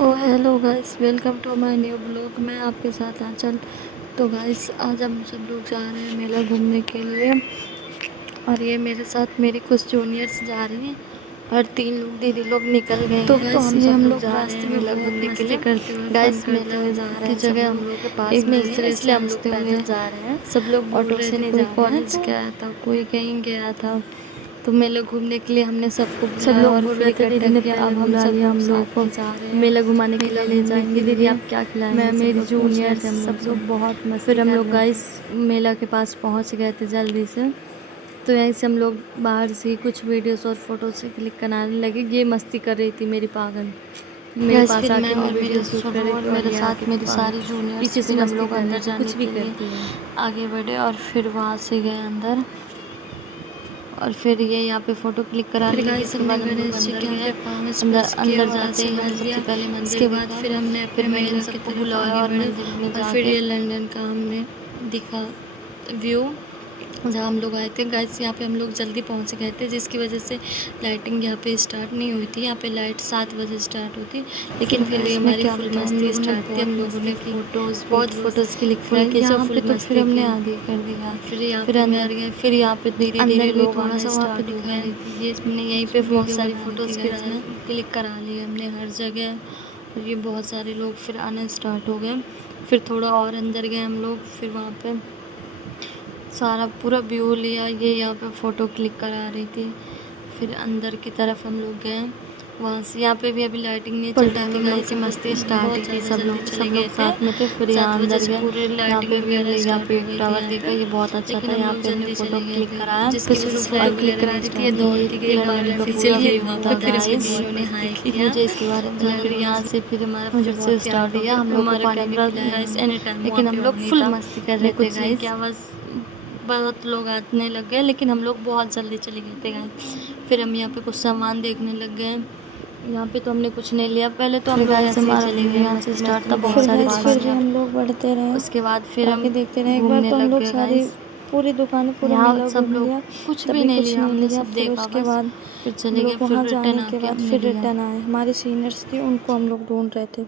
तो hello guys, welcome to my new blog. मैं आपके साथ आंचल। तो गाइस, आज हम सब लोग जा रहे हैं मेला घूमने के लिए। और ये मेरे साथ मेरी कुछ जूनियर्स जा रही हैं और 3 लोग दीदी लोग निकल गए तो हैं। गाइस, हम ये सब हम लोग लोग जा रहे रास्ते हैं में मेला बहुत घूमने के मस्ती लिए। करते हुए फन गाइस, करते मेला हुए जा रहे की हैं सब जगह हम लोग लोग के पास एक में ही है, दूसरे से इसलिए हम लोग हंसते हुए पैदल जा रहे हैं। सब लोग बोल ऑटो रहे से थे नहीं कोई जा रहे हैं। कॉलेज तो गया था कोई कहीं गया था। तो मेला घूमने के लिए हमने सबको सब बुलाया लोग और बोल फिर रहे थे दीदी इकट्ठा ने किया। पहले अब हम बुला सब लिया लोग हम लोगों साथ को में जा रहे हैं मेला घुमाने के मेला लिए ले घूमने के जाएंगे। दीदी लिए। आप क्या मैं खिलाएंगे, सब मेरी लोग पूछ रहे थे जूनियर्स हम लोग सब से। लोग बहुत मस्ती फिर हम कर लोग रहे थे। गाइस मेला के पास पहुंच गए थे जल्दी से। तो यहीं से हम लोग बाहर से ही कुछ वीडियोस और फोटोज क्लिक कराने लगे। ये मस्ती कर रही थी मेरी पागल, मेरे गैस पास फिर मैं आके मैं और मेरे वीडियो शूट कर सब रही और थी और मेरे ये साथ आके मेरी सारी जूनियर्स पीछे से फिर हम मस्ती लोग कर रही अंदर थी, जाने कुछ भी के लिए करती है। आगे बढ़े और फिर वहाँ से गए अंदर। और फिर ये यहाँ पे फ़ोटो क्लिक कराने लगे। इसके बाद हम लोग अंदर गए। अंदर अंदर जाते ही हमने सबसे पहले मंदिर देखा। फिर मैंने इन सबको बुलाया और मंदिर में जाके ये लंदन का हमने दिखा व्यू जहाँ हम लोग आए थे। गाइस, यहाँ पे हम लोग जल्दी पहुँच गए थे, जिसकी वजह से लाइटिंग यहाँ पे स्टार्ट नहीं हुई थी। यहाँ पे लाइट 7 बजे स्टार्ट होती, लेकिन फिर भी हमारी फुल मस्ती स्टार्ट थी। हम लोगों ने बहुत फ़ोटोज़ क्लिक फिर कराई, यहाँ पे फुल तो फिर मस्ती हमने की। आगे कर दिया। फिर यहाँ फिर पे अंदर, अंदर गए। फिर यहाँ पे धीरे धीरे अंदर भी लोग थोड़ा आना सा वहाँ पे स्टार्ट हो दिखा गए। रही थी। ये हमने यहीं पे बहुत वीडियो सारी बना रही थी फ़ोटोज़ गाइस मैं। क्लिक करा ली हमने हर जगह। और ये बहुत सारे लोग फिर आने स्टार्ट हो गए। फिर थोड़ा और अंदर गए हम लोग। फिर वहाँ पे सारा पूरा व्यू लिया। ये यहाँ पे फ़ोटो क्लिक करा रही थी। फिर अंदर की तरफ हम लोग गए। वहाँ से यहाँ पे भी अभी लाइटिंग नहीं फुल चल रही टाइम थी हम लोग गाइस, की हम मस्ती लोग स्टार्ट ही बहुत थी। ज़्यादा सब जल्दी लोग चले सब गए लोग थे। साथ में थे। फिर 7 यहाँ बजे अंदर से गए। पूरे यहाँ पे लाइटिंग भी वगैरह यहाँ स्टार्ट पे हो एक गई थी टावर यहाँ देखा, पे, ये बहुत अच्छा लेकिन था। हम यहाँ लोग पे हमने जल्दी फोटो चले गए क्लिक थे, कराया, जिसकी फिर वजह से फोटो लाइट क्लिक वगैरह करा नहीं रही थी। स्टार्ट ये हो दो रही थी कि ये हमारा लड़की का फिसल पूरा भी व्यू वहाँ पे था फिर हम गाइस। दीदियों ने हाई फिर किया। मुझे इसके बारे में और फिर लड़कियों यहाँ ने से फिर हमारा मुझे फिर से बहुत प्यार स्टार्ट हो किया। गया। हम लोग को हमारा पानी पानी भी मिला, पिलाया गाइस एनी टाइम, वहाँ लेकिन पे हम हो लोग नहीं फुल था। मस्ती कर ने रहे थे कुछ नहीं गाइस। किया, बस बहुत लोग आने लग गए, लेकिन हम लोग बहुत जल्दी चले गए थे गाइस। फिर हम यहाँ पे कुछ सामान देखने लग गए। यहाँ पे तो हमने कुछ नहीं लिया, पहले तो हम फिर लोग गाइस ऐसे ही हमारा चले व्यू गए यहाँ से मस्ती स्टार्ट मस्ती था, में, बहुत बहुत सारे पास फिर में। भी हम लोग बढ़ते रहे उसके बाद और फिर हम आगे देखते रहे। एक बार घूमने तो हम लग लोग गए सारी गाइस। पूरी दुकानें पूरा यहाँ मेला सब घूम लोग लिया, कुछ भी तभी नहीं कुछ लिया, नहीं हमने लिया। सब फिर देखा उसके बस। बाद फिर हम चले गए। लोग फिर वहाँ रिटर्न जाने के आके बाद हमने फिर लिया। रिटर्न आए। हमारी सीनियर्स थी, उनको हम लोग ढूंढ रहे थे,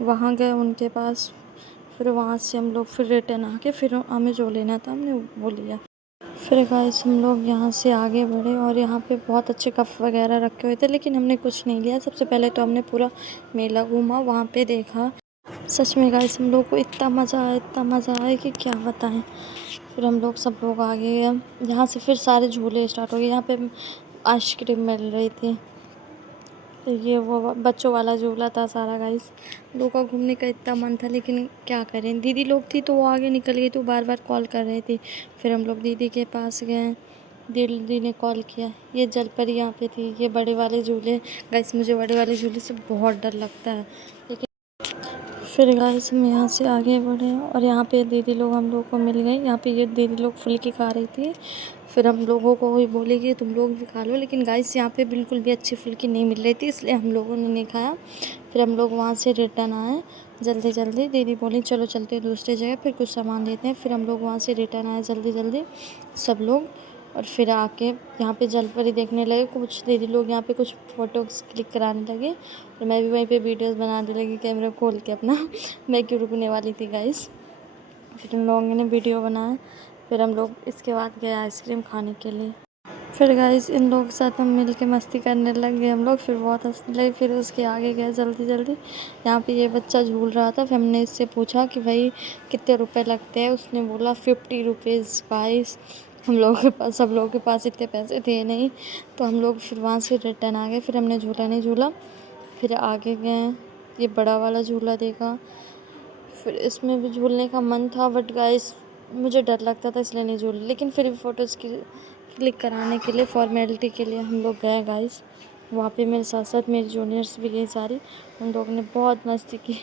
वहाँ गए उनके पास। फिर वहाँ से हम लोग फिर रिटर्न आके फिर हमें जो लेना था हमने वो लिया। फिर गाइस हम लोग यहाँ से आगे बढ़े और यहाँ पे बहुत अच्छे कप वगैरह रखे हुए थे, लेकिन हमने कुछ नहीं लिया। सबसे पहले तो हमने पूरा मेला घूमा, वहाँ पे देखा। सच में गाइस हम लोग को इतना मज़ा आया, इतना मज़ा आया कि क्या बताएं। फिर हम लोग सब लोग आगे गए। यहाँ से फिर सारे झूले स्टार्ट हो गए। यहाँ पे आइसक्रीम मिल रही थी। तो ये वो बच्चों वाला झूला था सारा गाइस। लोगों का घूमने का इतना मन था, लेकिन क्या करें, दीदी लोग थी तो वो आगे निकल गई, तो बार बार कॉल कर रही थी। फिर हम लोग दीदी के पास गए। दीदी ने कॉल किया। ये जलपरी यहाँ पे थी। ये बड़े वाले झूले। गाइस मुझे बड़े वाले झूले से बहुत डर लगता है, लेकिन फिर गाइस हम यहाँ से आगे बढ़े और यहाँ पे दीदी लोग हम लोग को मिल गई। यहाँ पे ये दीदी लोग फुल्की खा रही थी। फिर हम लोगों को वही बोले कि तुम लोग भी खा लो, लेकिन गाइस यहाँ पे बिल्कुल भी अच्छी फुल्की नहीं मिल रही थी, इसलिए हम लोगों ने नहीं खाया। फिर हम लोग वहाँ से रिटर्न आए जल्दी जल्दी। दीदी बोली चलो चलते हैं दूसरी जगह, फिर कुछ सामान लेते हैं। फिर हम लोग वहाँ से रिटर्न आए जल्दी जल्दी सब लोग। और फिर आके यहाँ पे जलपरी देखने लगे। कुछ दीदी लोग यहाँ पे कुछ फ़ोटोज़ क्लिक कराने लगे और मैं भी वहीं पे वीडियोस बनाने लगी कैमरा खोल के अपना। मैं क्यों रुकने वाली थी गाइस। फिर उन लोगों ने वीडियो बनाया। फिर हम लोग इसके बाद गए आइसक्रीम खाने के लिए। फिर गाइस इन लोगों के साथ हम मिल के मस्ती करने लग गए हम लोग। फिर बहुत हंसने लगे। फिर उसके आगे गए जल्दी जल्दी। यहाँ पे ये बच्चा झूल रहा था। फिर हमने इससे पूछा कि भाई कितने रुपए लगते हैं। उसने बोला 50 रुपीज़। गाइस हम लोगों के पास, सब लोगों के पास इतने पैसे थे नहीं, तो हम लोग फिर वहाँ से रिटर्न आ गए। फिर हमने झूला नहीं झूला। फिर आगे गए, ये बड़ा वाला झूला देखा। फिर इसमें भी झूलने का मन था, बट गाइस मुझे डर लगता था इसलिए नहीं झूली, लेकिन फिर भी फ़ोटोज़ क्लिक कराने के लिए, फॉर्मेलिटी के लिए हम लोग गए गाइस। वहाँ पे मेरे साथ साथ मेरी जूनियर्स भी गई सारी। उन लोगों ने बहुत मस्ती की।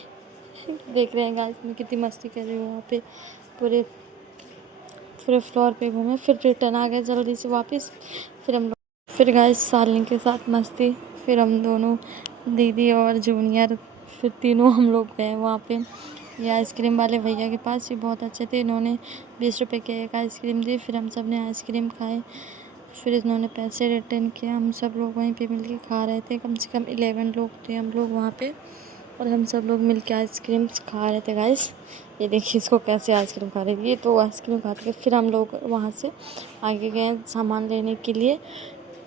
देख रहे हैं गाइस मैं कितनी मस्ती कर रही हूँ वहाँ पे। पूरे पूरे फ्लोर पे घूमे। फिर रिटर्न आ गए जल्दी से वापस। फिर हम लोग फिर गाइस सालिन के साथ मस्ती। फिर हम दोनों दीदी और जूनियर फिर तीनों हम लोग गए वहाँ पे ये आइसक्रीम वाले भैया के पास। ये बहुत अच्छे थे, इन्होंने 20 रुपए के एक आइसक्रीम दी। फिर हम सब ने आइसक्रीम खाए। फिर इन्होंने पैसे रिटर्न किए। हम सब लोग वहीं पे मिलके खा रहे थे। कम से कम 11 लोग थे हम लोग वहाँ पे। और हम सब लोग मिलके आइसक्रीम्स खा रहे थे गाइस। ये देखिए इसको कैसे आइसक्रीम खा रही है। ये तो आइसक्रीम खाते थे। फिर हम लोग वहाँ से आगे गए सामान लेने के लिए।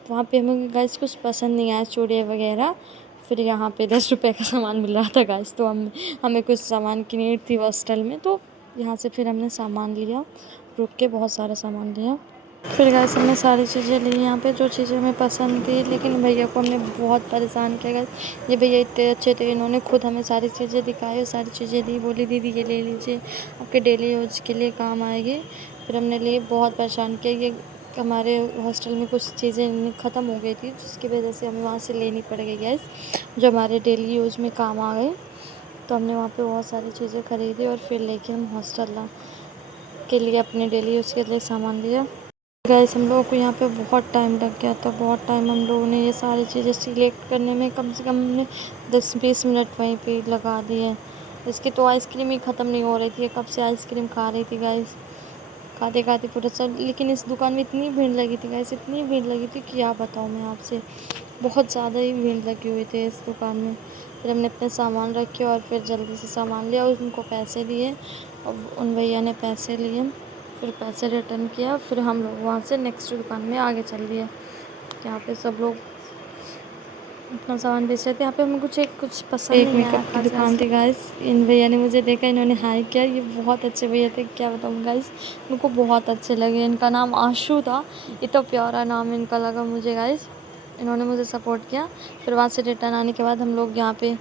वहाँ पे हमें गाइस कुछ पसंद नहीं आया, चूड़ियाँ वगैरह। फिर यहाँ पे 10 रुपये का सामान मिल रहा था गाइस, तो हमें कुछ सामान की नीड थी हॉस्टल में, तो यहाँ से फिर हमने सामान लिया, रुक के बहुत सारा सामान लिया। फिर गाइस हमने सारी चीज़ें ली यहाँ पे, जो चीज़ें हमें पसंद थी। लेकिन भैया को हमने बहुत परेशान किया गाइस। ये भैया इतने अच्छे थे, इन्होंने खुद हमें सारी चीज़ें दिखाई और सारी चीज़ें दी। बोली दीदी ये ले लीजिए, आपके डेली यूज़ के लिए काम आएगी। फिर हमने लिए, बहुत परेशान किया। ये हमारे हॉस्टल में कुछ चीज़ें ख़त्म हो गई थी, जिसकी वजह से हमें वहाँ से लेनी पड़ गई गाइस, जो हमारे डेली यूज़ में काम आ गए। तो हमने वहाँ पे बहुत सारी चीज़ें ख़रीदी और फिर लेके हम हॉस्टल के लिए अपने डेली यूज़ के लिए सामान लिया। गाइस हम लोगों को यहाँ पे बहुत टाइम लग गया था, बहुत टाइम हम लोगों ने ये सारी चीज़ें सिलेक्ट करने में कम से कम हमने 10-20 मिनट वहीं पे लगा दिए। इसकी तो आइसक्रीम ही ख़त्म नहीं हो रही थी, कब से आइसक्रीम खा रही थी गाइस, खाते खाते पूरा सब। लेकिन इस दुकान में इतनी भीड़ लगी थी गाइस, इतनी भीड़ लगी थी कि क्या बताऊँ मैं आपसे, बहुत ज़्यादा ही भीड़ लगी हुई थी इस दुकान में। फिर हमने अपने सामान रखे और फिर जल्दी से सामान लिया और उनको पैसे दिए, और उन भैया ने पैसे लिए, फिर पैसे रिटर्न किया। फिर हम लोग वहाँ से नेक्स्ट दुकान में आगे चल दिए। यहाँ पे सब लोग अपना सामान बेच रहे थे। यहाँ पे हमें कुछ पसंद नहीं आया। मेकअप की दुकान थी गाइस। इन भैया ने मुझे देखा, इन्होंने हाई किया। ये बहुत अच्छे भैया थे, क्या बताऊँ गाइस, उनको बहुत अच्छे लगे। इनका नाम आशु था, इतना प्यारा नाम इनका लगा मुझे गाइस। इन्होंने मुझे सपोर्ट किया। फिर वहाँ से रिटर्न आने के बाद हम लोग यहाँ पे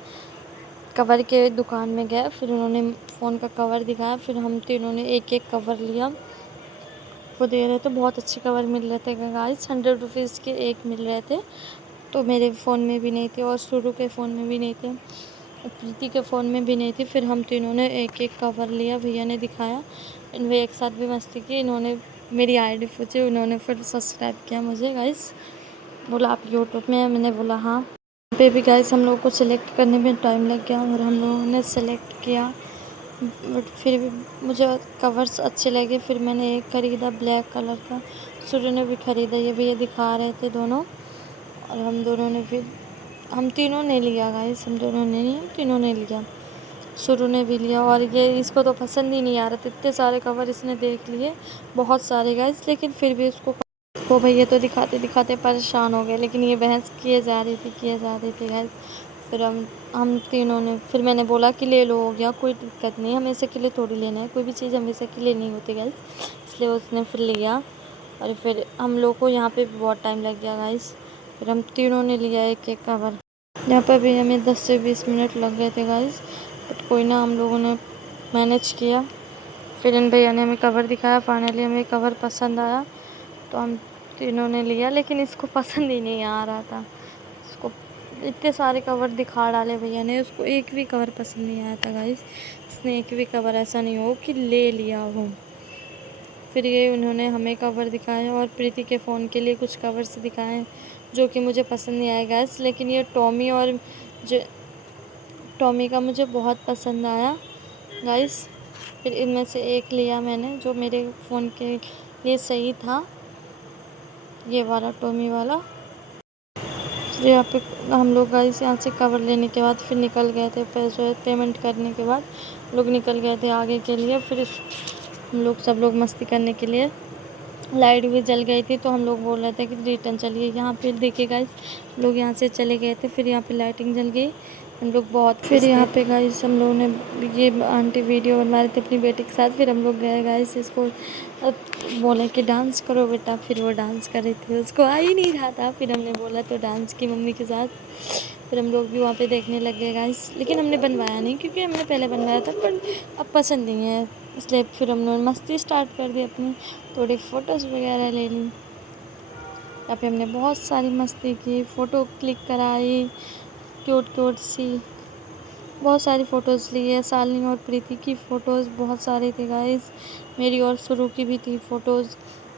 कवर के दुकान में गए। फिर उन्होंने फ़ोन का कवर दिखाया, फिर हम तीनों ने एक एक कवर लिया। वो दे रहे थे, बहुत अच्छे कवर मिल रहे थे गाइस, 100 रुपीज़ के एक मिल रहे थे। तो मेरे फ़ोन में भी नहीं थे और शुरू के फ़ोन में भी नहीं थे और प्रीति के फ़ोन में भी नहीं थी। फिर हम तीनों ने एक एक कवर लिया, भैया ने दिखाया। इनमें एक साथ भी मस्ती की। इन्होंने मेरी आईडी पूछी, उन्होंने फिर सब्सक्राइब किया मुझे गाइस, बोला आप यूट्यूब में हैं? मैंने बोला हाँ। पे भी गाइस हम लोग को सिलेक्ट करने में टाइम लग गया और हम लोगों ने सेलेक्ट किया, बट फिर भी मुझे कवर्स अच्छे लगे। फिर मैंने एक ख़रीदा ब्लैक कलर का, सूर्य ने भी ख़रीदा। ये भैया दिखा रहे थे दोनों, और हम तीनों ने लिया गाइस, हम दोनों ने नहीं, हम तीनों ने लिया। शुरू ने भी लिया, और ये इसको तो पसंद ही नहीं आ रहा था। इतने सारे कवर इसने देख लिए, बहुत सारे गाइस, लेकिन फिर भी उसको वो भैया तो दिखाते दिखाते परेशान हो गए। लेकिन ये बहस किए जा रही थी गाइस। फिर हम तीनों ने, फिर मैंने बोला कि ले लो, हो गया, कोई दिक्कत नहीं, हमेशा के लिए थोड़ी लेना है, कोई भी चीज़ हमेशा के लिए नहीं होती गाइस। इसलिए उसने फिर लिया, और फिर हम लोग को यहाँ पे बहुत टाइम लग गया गाइस। फिर हम तीनों ने लिया एक एक कवर। यहाँ पर भी हमें 10 से 20 मिनट लग गए थे गाइस, बट कोई ना, हम लोगों ने मैनेज किया। फिर इन भैया ने हमें कवर दिखाया, फाइनली हमें कवर पसंद आया, तो हम तीनों ने लिया। लेकिन इसको पसंद ही नहीं आ रहा था, इसको इतने सारे कवर दिखा डाले भैया ने, उसको एक भी कवर पसंद नहीं आया था गाइस। इसने एक भी कवर ऐसा नहीं हो कि ले लिया हो। फिर ये उन्होंने हमें कवर दिखाए और प्रीति के फ़ोन के लिए कुछ कवर्स दिखाए, जो कि मुझे पसंद नहीं आए गाइस। लेकिन ये टॉमी का मुझे बहुत पसंद आया गाइस। फिर इनमें से एक लिया मैंने, जो मेरे फ़ोन के लिए सही था, ये वाला टॉमी वाला। फिर यहाँ पे हम लोग गाइस यहाँ से कवर लेने के बाद फिर निकल गए थे, पेमेंट करने के बाद लोग निकल गए थे आगे के लिए। फिर हम लोग सब लोग मस्ती करने के लिए, लाइट भी जल गई थी, तो हम लोग बोल रहे थे कि रिटर्न चलिए। यहाँ पे देखिए गाइस, लोग यहाँ से चले गए थे, फिर यहाँ पे लाइटिंग जल गई, हम लोग बहुत। फिर यहाँ पे गाइस हम लोगों ने, ये आंटी वीडियो बनवा रहे थे अपनी बेटी के साथ। फिर हम लोग गए गाइस, इसको बोले कि डांस करो बेटा, फिर वो डांस कर रही थी, उसको आ ही नहीं रहा था। फिर हमने बोला तो डांस की मम्मी के साथ। फिर हम लोग भी वहाँ पे देखने लग गए गाइस, लेकिन हमने बनवाया नहीं, क्योंकि हमने पहले बनवाया था, पर अब पसंद नहीं है, इसलिए फिर हमने मस्ती स्टार्ट कर दी अपनी, थोड़ी फ़ोटोज़ वगैरह ले ली। यहाँ पे हमने बहुत सारी मस्ती की, फ़ोटो क्लिक कराई, क्यूट सी बहुत सारी फ़ोटोज़ ली है। शालिनी और प्रीति की फ़ोटोज़ बहुत सारी थी गाइस, मेरी और शुरू की भी थी फ़ोटोज़,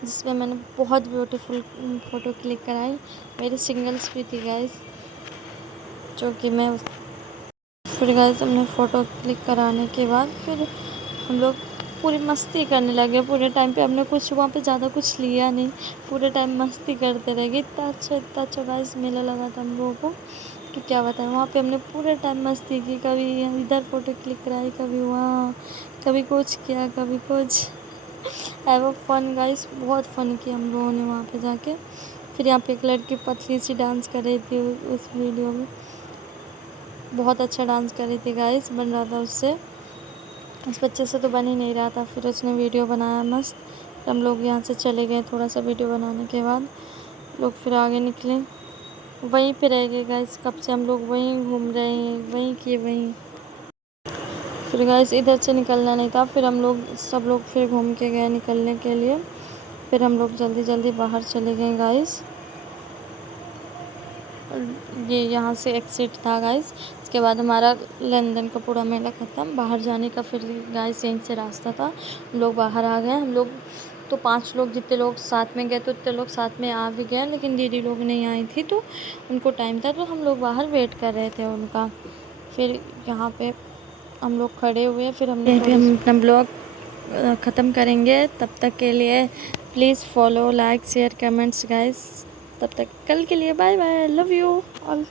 जिसमें मैंने बहुत ब्यूटीफुल फ़ोटो क्लिक कराई। मेरी सिंगल्स भी थी गाइस, जो कि मैं फिर गाइस हमने फ़ोटो क्लिक कराने के बाद फिर हम लोग पूरी मस्ती करने लगे। पूरे टाइम पे हमने कुछ वहाँ पे ज़्यादा कुछ लिया नहीं, पूरे टाइम मस्ती करते रह गए। इतना अच्छा गाइस मेला लगा था हम लोगों को। कि क्या बताएं। वहाँ पे हमने पूरे टाइम मस्ती की, कभी इधर फ़ोटो क्लिक कराई, कभी वहाँ, कभी कुछ किया, कभी कुछ। हैव अ फन गाइस, बहुत फ़न किया हम लोगों ने वहाँ पे जाके। फिर यहाँ पे एक लड़की पतली सी डांस कर रही थी उस वीडियो में, बहुत अच्छा डांस कर रही थी गाइस, बन रहा था उससे। उस बच्चे से तो बन ही नहीं रहा था। फिर उसने वीडियो बनाया मस्त। हम लोग यहाँ से चले गए, थोड़ा सा वीडियो बनाने के बाद लोग फिर आगे निकले। वहीं पे रह गए गाइस, कब से हम लोग वहीं घूम रहे हैं, वहीं के वहीं। फिर गाइस इधर से निकलना नहीं था, फिर हम लोग सब लोग फिर घूम के गए निकलने के लिए। फिर हम लोग जल्दी जल्दी बाहर चले गए गाइस। ये यहाँ से एग्जिट था गाइस। इसके बाद हमारा लंदन का पूरा मेला ख़त्म। बाहर जाने का फिर गाइस यहीं से रास्ता था। हम लोग बाहर आ गए। हम लोग तो 5 लोग, जितने लोग साथ में गए तो उतने लोग साथ में आ भी गए, लेकिन दीदी लोग नहीं आई थी तो उनको टाइम था, तो हम लोग बाहर वेट कर रहे थे उनका। फिर यहाँ पे हम लोग खड़े हुए, फिर हमने यहीं पे हम अपना ब्लॉग ख़त्म करेंगे। तब तक के लिए please follow, like, share, comments guys. तब तक कल के लिए bye bye, love you all.